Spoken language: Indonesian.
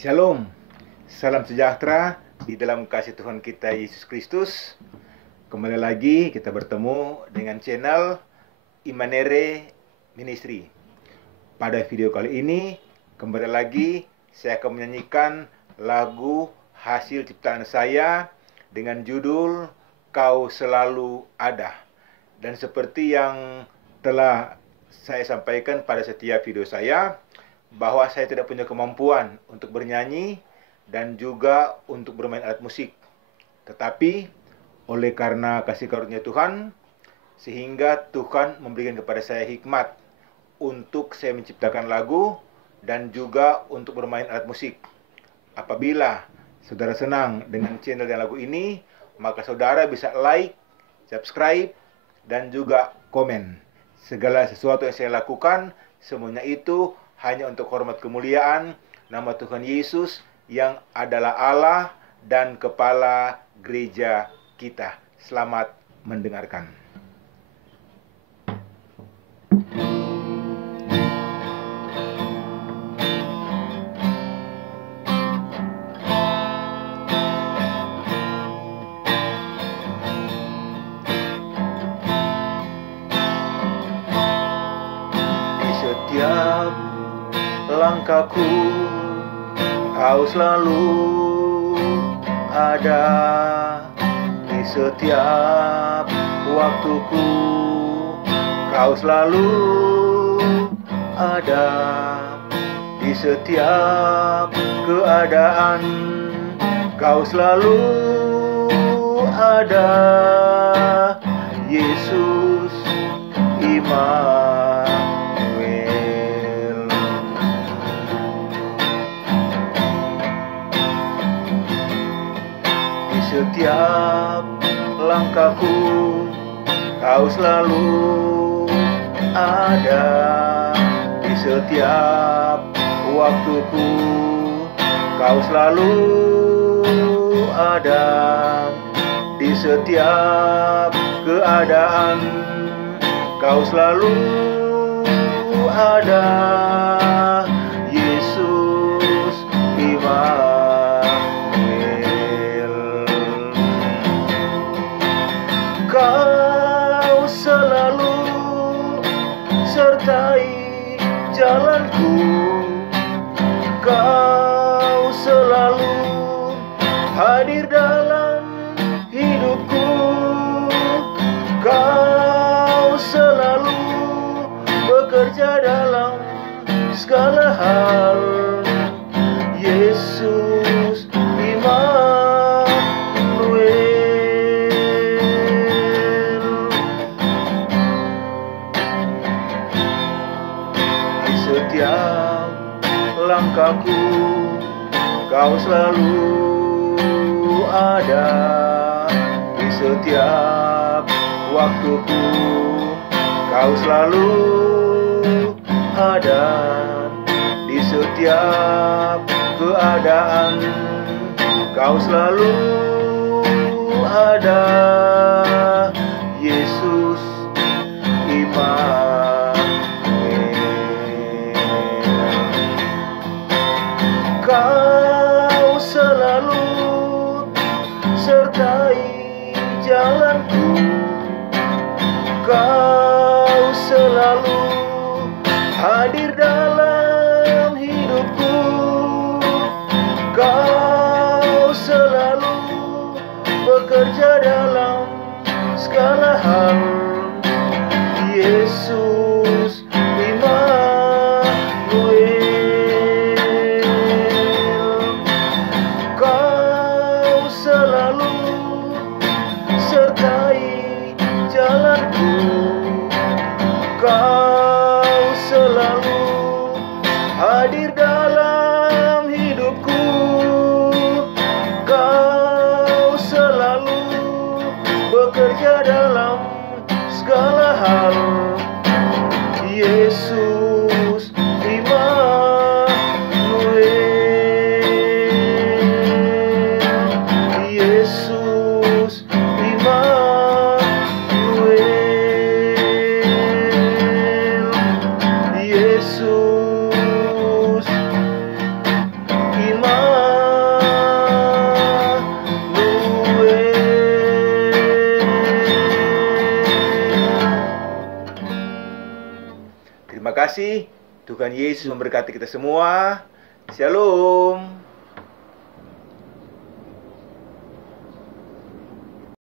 Shalom, salam sejahtera di dalam kasih Tuhan kita Yesus Kristus. Kembali lagi kita bertemu dengan channel Imanere Ministry. Pada video kali ini, kembali lagi saya akan menyanyikan lagu hasil ciptaan saya dengan judul Kau Selalu Ada. Dan seperti yang telah saya sampaikan pada setiap video saya, bahwa saya tidak punya kemampuan untuk bernyanyi dan juga untuk bermain alat musik. Tetapi oleh karena kasih karunia Tuhan, sehingga Tuhan memberikan kepada saya hikmat untuk saya menciptakan lagu dan juga untuk bermain alat musik. Apabila saudara senang dengan channel dan lagu ini, maka saudara bisa like, subscribe, dan juga komen. Segala sesuatu yang saya lakukan, semuanya itu hanya untuk hormat kemuliaan nama Tuhan Yesus yang adalah Allah dan Kepala gereja kita. Selamat mendengarkan. Di setiap langkahku, Kau selalu ada. Di setiap waktuku, Kau selalu ada. Di setiap keadaan, Kau selalu ada. Yesus Immanuel. Di setiap langkahku, Kau selalu ada. Di setiap waktuku, Kau selalu ada. Di setiap keadaan, Kau selalu ada. Yesus Immanuel. Kau selalu sertai jalanku. Kau selalu hadir dalam hidupku. Kau selalu bekerja dalam segala hal. Yesus Immanuel. Di setiap langkahku, Kau selalu ada. Di setiap waktuku, Kau selalu ada. Di setiap keadaan, Kau selalu ada. Yesus Immanuel. Kau selalu sertai jalanku. Kau selalu hadir dalam hidupku. Kau selalu bekerja dalam segala hal. Yesus Immanuel. Kau selalu sertai jalanku. Kau selalu hadir dalam hidupku. Kau selalu bekerja dalam Terima kasih. Tuhan Yesus memberkati kita semua. Shalom.